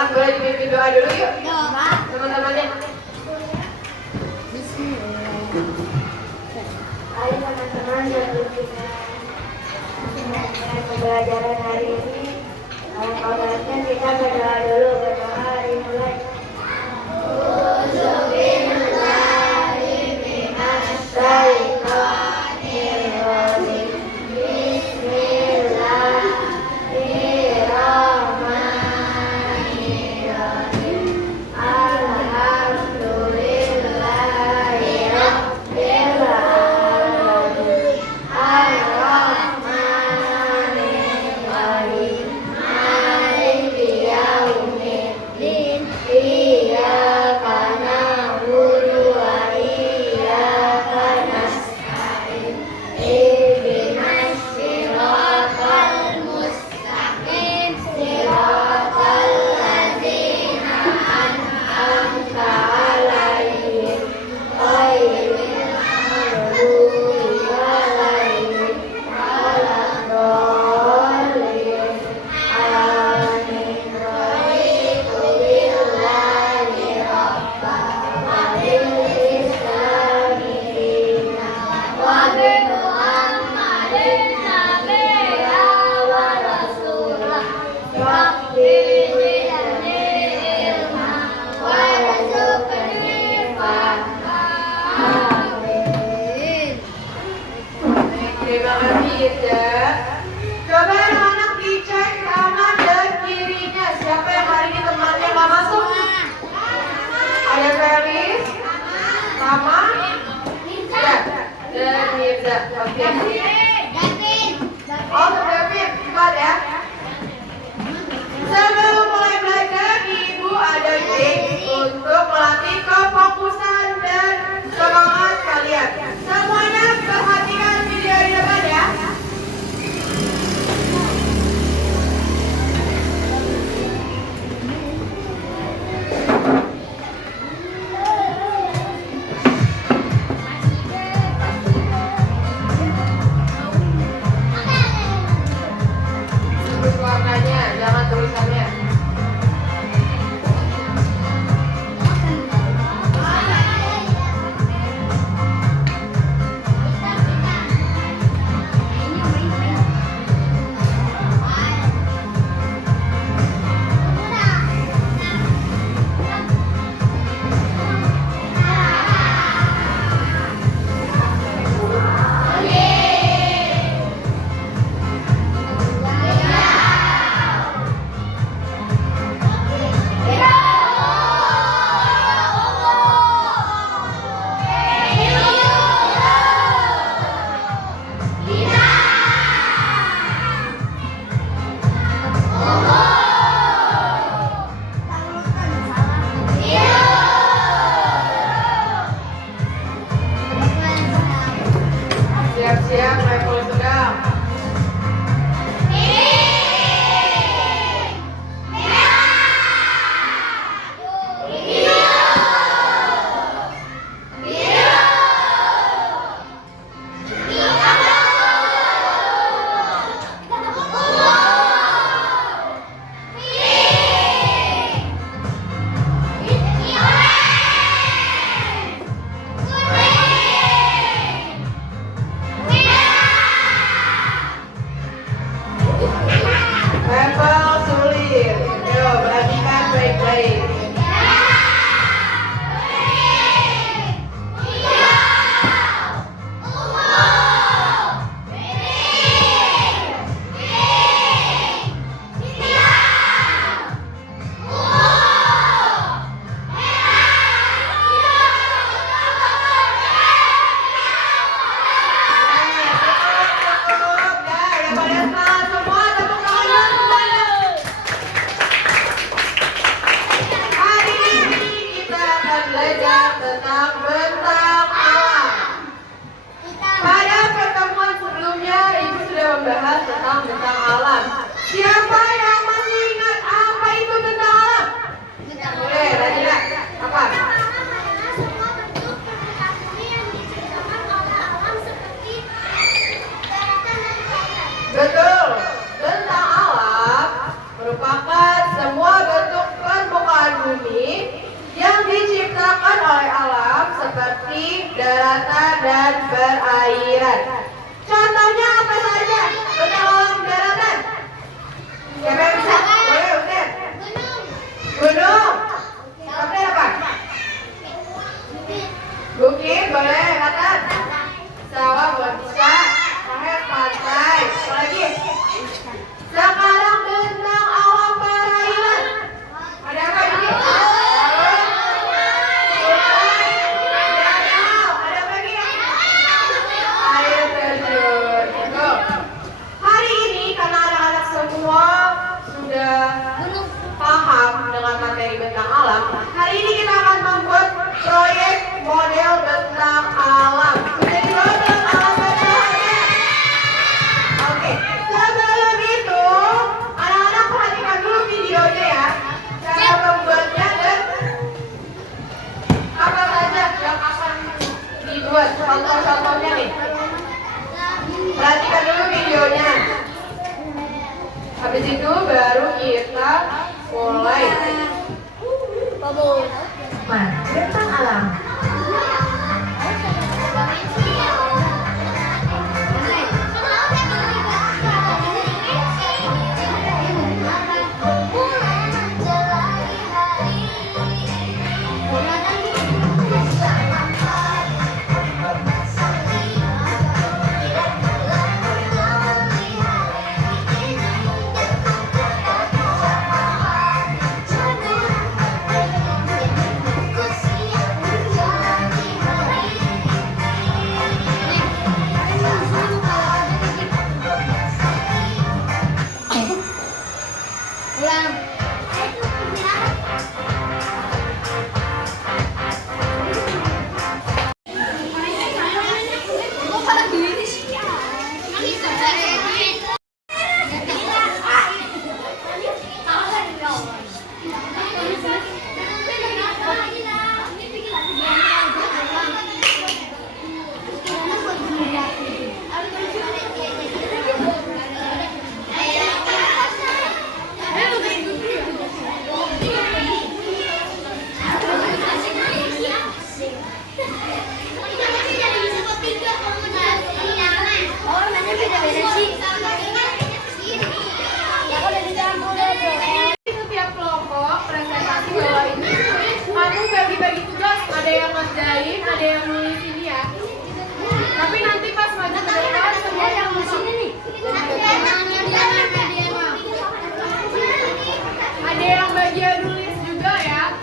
Selamat, boleh dipimpin doa dulu yuk teman-temannya. Ayo teman-teman yang berguna dengan pembelajaran hari ini. Kalau baiknya kita berdoa dulu, berdoa dimulai. Terima kasih ya. Coba anak-anak dicek kanan dan kirinya. Siapa yang hari ini temannya nggak masuk? Ada Felis, Mama, ya, dan Mirza. Oke. Oh, David, cepat ya. Sebelum mulai belajar, Ibu ada tips untuk melatih kefokusan dan semangat kalian. Semuanya perhatikan video di depan ya. Sebut warnanya, jangan tulisannya. Siap-siap, Michael sedang. dan perairan. Contohnya apa saja? Benda alam daratan. Siapa yang bisa? Boleh, Utir. Gunung. Sampai apa? Bukit, boleh. Lautan. Sawah, boleh bisa. Sahel, pantai. Apa lagi? Sekarang tentang alam perairan. Ada apa ini? Air terjun. Hari ini karena anak-anak semua sudah paham dengan materi bentang alam, hari ini kita akan membuat proyek model bentang alam. Sudah dibuat bentang alam berbahagia. Oke, sebelum itu anak-anak perhatikan dulu videonya ya. Cara membuatnya dan apa saja yang akan dibuat. Contoh-contohnya nih. Perhatikan dulu videonya. Habis itu baru kita mulai. Bentang alam. Setiap kelompok presentasi bawah ini kamu bagi-bagi tugas, ada yang ngerjain, ada yang nulis ini ya. Tapi nanti pas maju ke depan semua yang di sini nih. Ada yang bagian nulis juga ya.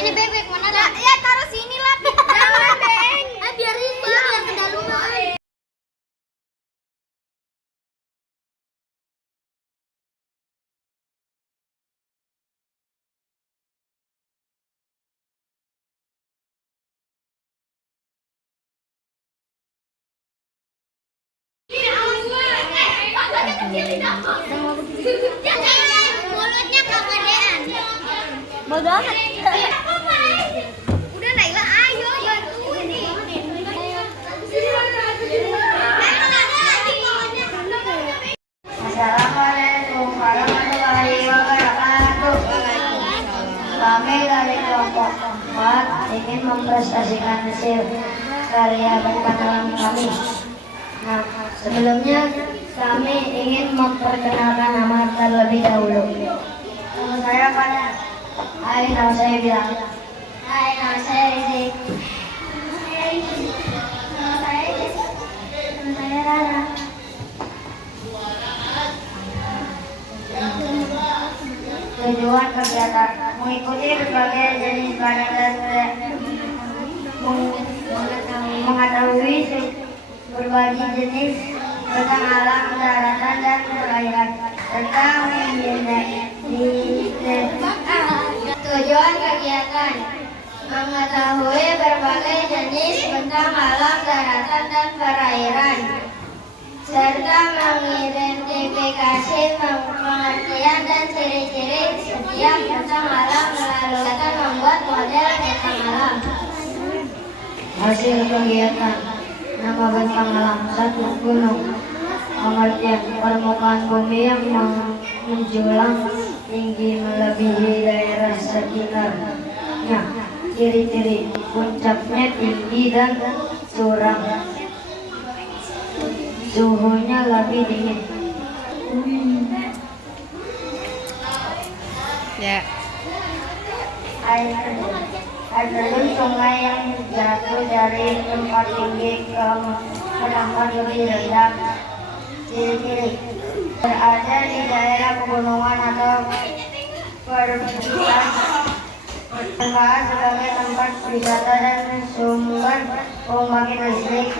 Ini bebek mana? Ya taruh sini lah. Jangan beng. Biar rimba, biar kedaluan. Mulutnya kegedean. Bodoh amat. Udah Naila, ayo bantuin nih. Assalamualaikum warahmatullahi wabarakatuh. Kami dari kelompok 4 ingin mempresentasikan hasil karya bentang alam kami. Nah, sebelumnya kami ingin memperkenalkan nama terlebih dahulu. Nama saya pada. Hai, nama saya Bila. Hai, nama saya Rizik. Nama saya Jessica. Nama saya Rara. Tujuan kegiatan mengikuti berbagai jenis badan dan mengetahui mengetahui berbagai jenis bentang alam, daratan, dan perairan, serta tujuan kegiatan mengetahui berbagai jenis bentang alam, daratan, dan perairan, serta mengidentifikasi pengertian dan ciri-ciri setiap bentang alam melalui kegiatan membuat model bentang alam. Hasil kegiatan nama bentang alam: 1. Gunung. Pengertian: permukaan bumi yang menjulang tinggi melebihi daerah sekitarnya. Ciri-ciri: puncaknya tinggi dan curam, suhunya lebih dingin. Ya. Air terjun sungai yang jatuh dari tempat tinggi ke tempat lebih rendah. Ciri-ciri: berada di daerah pegunungan atau perbukitan, bermanfaat sebagai tempat wisata dan sumber pembangkit listrik.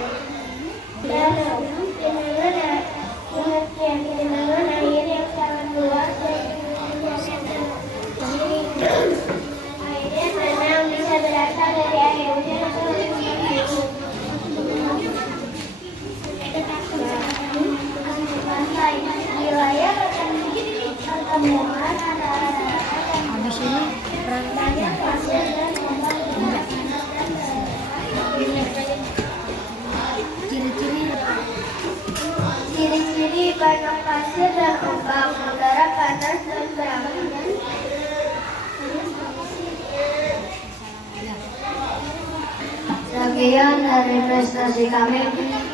Genangan air yang sangat luas airnya tenang, bisa berasal dari air hujan atau pantai. Wilayah pertemuan antara banyak pasir dan ombak. Ciri-ciri banyak pasir dan ombak, udara panas dan berangin. Sekian dari prestasi kami.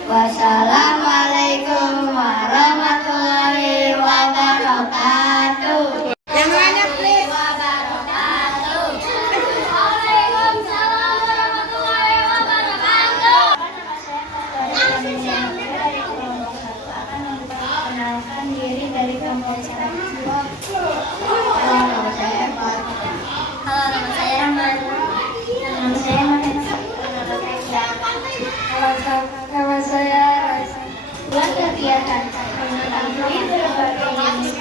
Wassalamualaikum warahmatullahi wabarakatuh. Yang banyak, please. Waalaikumsalam warahmatullahi wabarakatuh. Kenalkan diri dari kelompok 1. Halo, nama saya Evan. Halo, nama saya Rahman. Nama saya Mahesa. Nama saya Ras. Buat kegiatan mengetahui berbagai jenis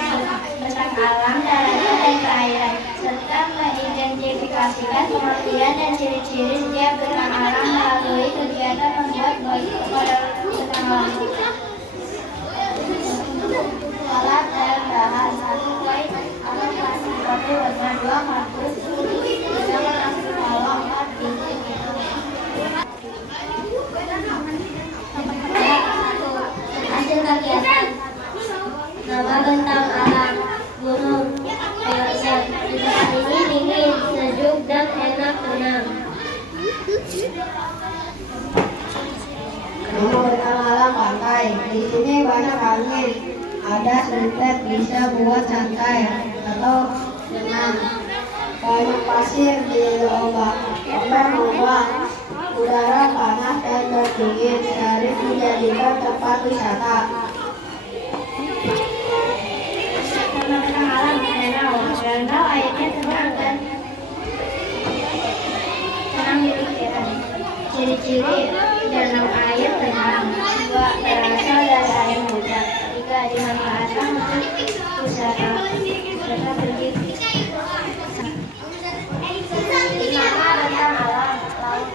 bentang alam, daratan, dan perairan, serta mengidentifikasikan pengertian dan ciri-ciri setiap bentang alam melalui kegiatan membuat model bentang alam. Alat dan bahan: 1. Koin alat plastik roti warna 2 kardus bidang alam 4 dinding. Hasil kegiatan nama bentang alam: gunung. Pengertian: di tempat ini dingin, sejuk, dan enak tenang. Nama bentang alam: pantai. Di sini banyak angin, ada serentet, bisa buat santai atau senang. Banyak pasir di ombak, udara panas dan berdingin, sering dijadikan tempat wisata. Nama bentang alam: danau. Danau airnya tenang dan tenang di pikiran. Ciri-ciri danau air tenang: 2. Berasal dari air hujan. 3. Dimanfaatkan untuk wisata serta pergi. Nama bentang alam: laut.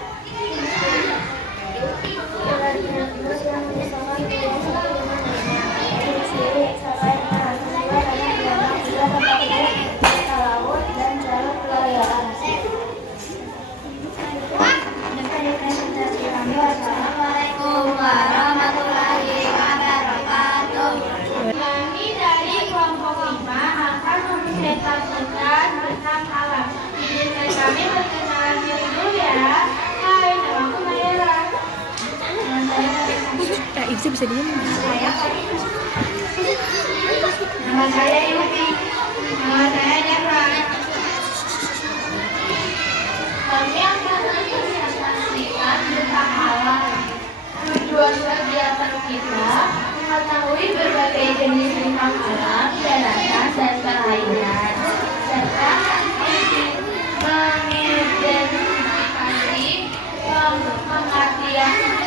Terus yang disangka tidak satu dengan lainnya. Ciri-ciri: sampai dengan 2 dengan danau, 3 tempat hidup, wisata laut, dan jalur pelayaran. Dari presentasi kami, wassalamualaikum warahmatullahi wabarakatuh. Kami dari kelompok 5 akan mempresentasikan bentang alam. Izinkan kami perkenalan diri dulu ya. Hai, namaku Mayra. Nama saya Bisa diem. Nama saya Yuki. Nama saya Deva. Kami akan mempresentasikan bentang alam. Tujuan kegiatan kita mengetahui berbagai jenis bentang alam, daratan, dan perairan, serta mengidentifikasi pengertian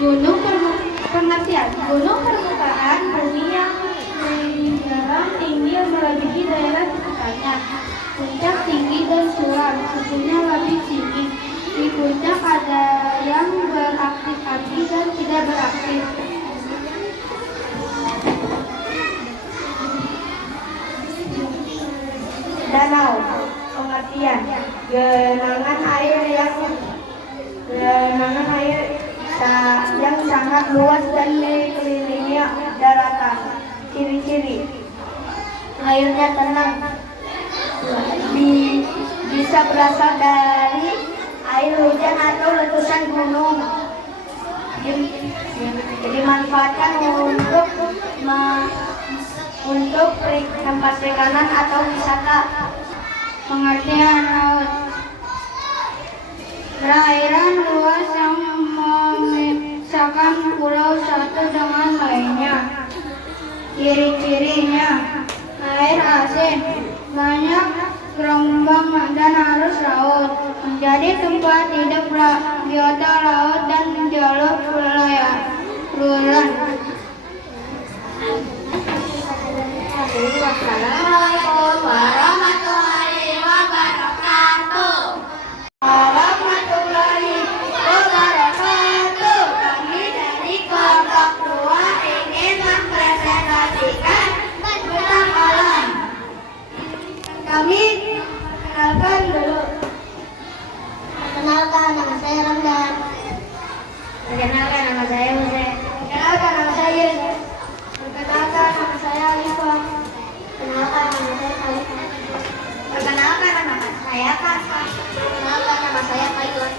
Pengertian gunung permukaan bumi yang menjulang tinggi melebihi daerah sekitarnya. Puncak tinggi dan curam, suhunya lebih tinggi. Di puncak ada yang beraktif api dan tidak beraktif. Danau, pengertian genangan air yang sangat luas dan dikelilingi daratan. Ciri-ciri airnya tenang, bisa berasal dari air hujan atau letusan gunung. Dimanfaatkan untuk tempat perikanan atau wisata. Pengertian laut, perairan luas yang memisahkan pulau satu dengan lainnya. Ciri-cirinya air asin, banyak gelombang dan arus laut, menjadi tempat hidup biota laut dan jalur pelayaran. Assalamualaikum warahmatullahi wabarakatuh. Warahmatullahi wabarakatuh. Kami dari kelompok 2 ingin mempresentasikan tentang alam. Kami kenalkan dulu. Perkenalkan, nama saya Ramdan. Perkenalkan, nama saya Jose. Perkenalkan, nama saya Yusuf. Perkenalkan, nama saya Alifah. Perkenalkan, nama saya Khalifah. Perkenalkan, nama saya Kasar. Perkenalkan, nama saya Kailan.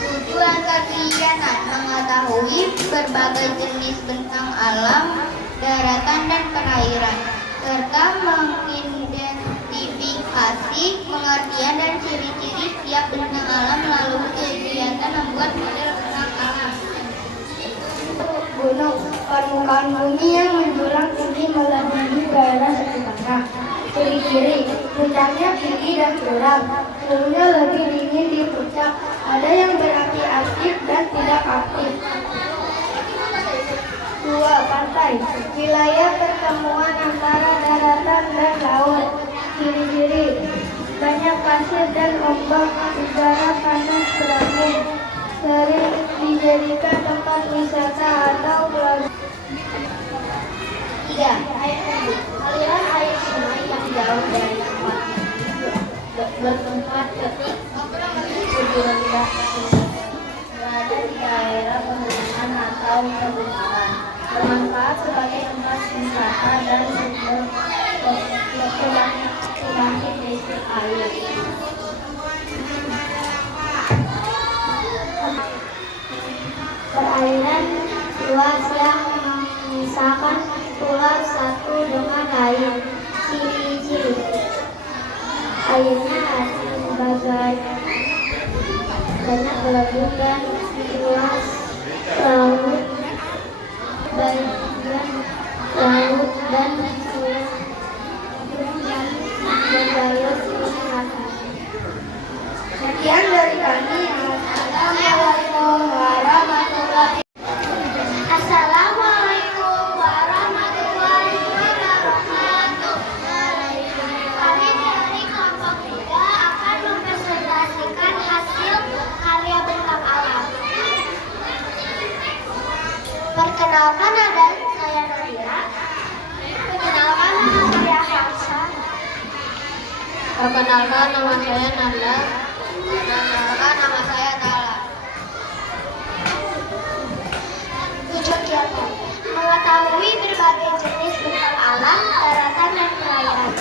Tujuan kegiatan mengetahui berbagai jenis bentang alam, daratan dan perairan, serta mengidentifikasi pengertian dan ciri-ciri setiap bentang alam melalui kegiatan membuat model bentang alam. Gunung, permukaan bumi yang menjulang tinggi melebihi daerah sekitarnya. Ciri-ciri, puncaknya tinggi dan curam, suhunya lebih dingin di puncak, ada yang berapi aktif dan tidak aktif. 2. Pantai, wilayah pertemuan antara daratan dan laut. Ciri-ciri, banyak pasir dan ombak, udara panas berangin, sering dijadikan tempat wisata atau pelabuhan. 3. Air teduh, aliran air sungai yang jauh dari tempat bertempat berada di daerah pegunungan atau perbukitan, bermanfaat sebagai tempat wisata dan sumber pembangkit listrik air. Perairan luas yang memisahkan pulau satu dengan lain. Ciri-ciri airnya asin, banyak gelembung dan luas laut, bagian laut dan berbayar sungai. Sekian dari kami. Assalamualaikum warahmatullahi wabarakatuh. Assalamualaikum warahmatullahi wabarakatuh. Kami dari kelompok 3 akan mempresentasikan hasil karya bentang alam. Perkenalkan, ada saya Nadira. Perkenalkan, nama saya Hamsa. Perkenalkan, nama saya Nanda. Perkenalkan, nama saya Tala. Tujuan kegiatan mengetahui berbagai jenis bentang alam, daratan dan perairan,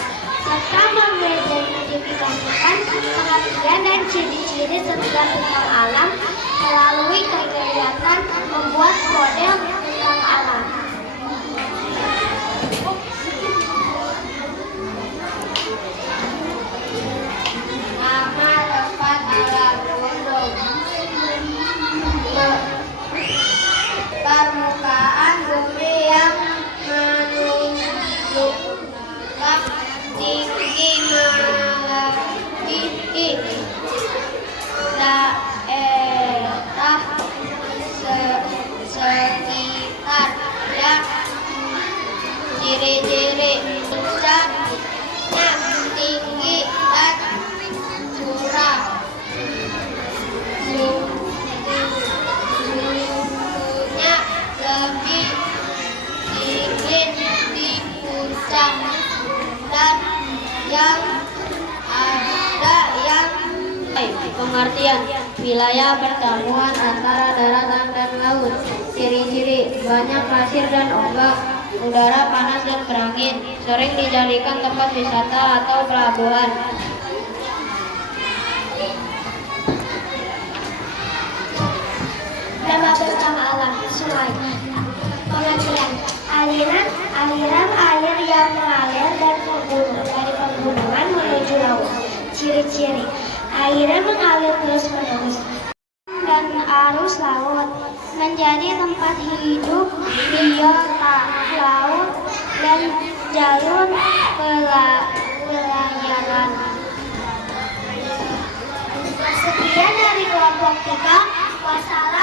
serta mengidentifikasikan pengertian dan ciri-ciri setiap bentang alam melalui kegiatan membuat model bentang alam. Nama tempat alam gunung. Permukaan bumi yang menunjukkan tinggi melebihi daerah Pengertian: wilayah pertemuan antara daratan dan laut. Ciri-ciri: banyak pasir dan ombak, udara panas dan berangin, sering dijadikan tempat wisata atau pelabuhan. Nama bersama alam, sungai. Pengertian: aliran air yang mengalir dari pegunungan menuju laut. Ciri-ciri: airnya mengalir terus-menerus dan arus laut, menjadi tempat hidup biota laut dan jalur pelayaran. Sekian dari kelompok 3. Wassalam.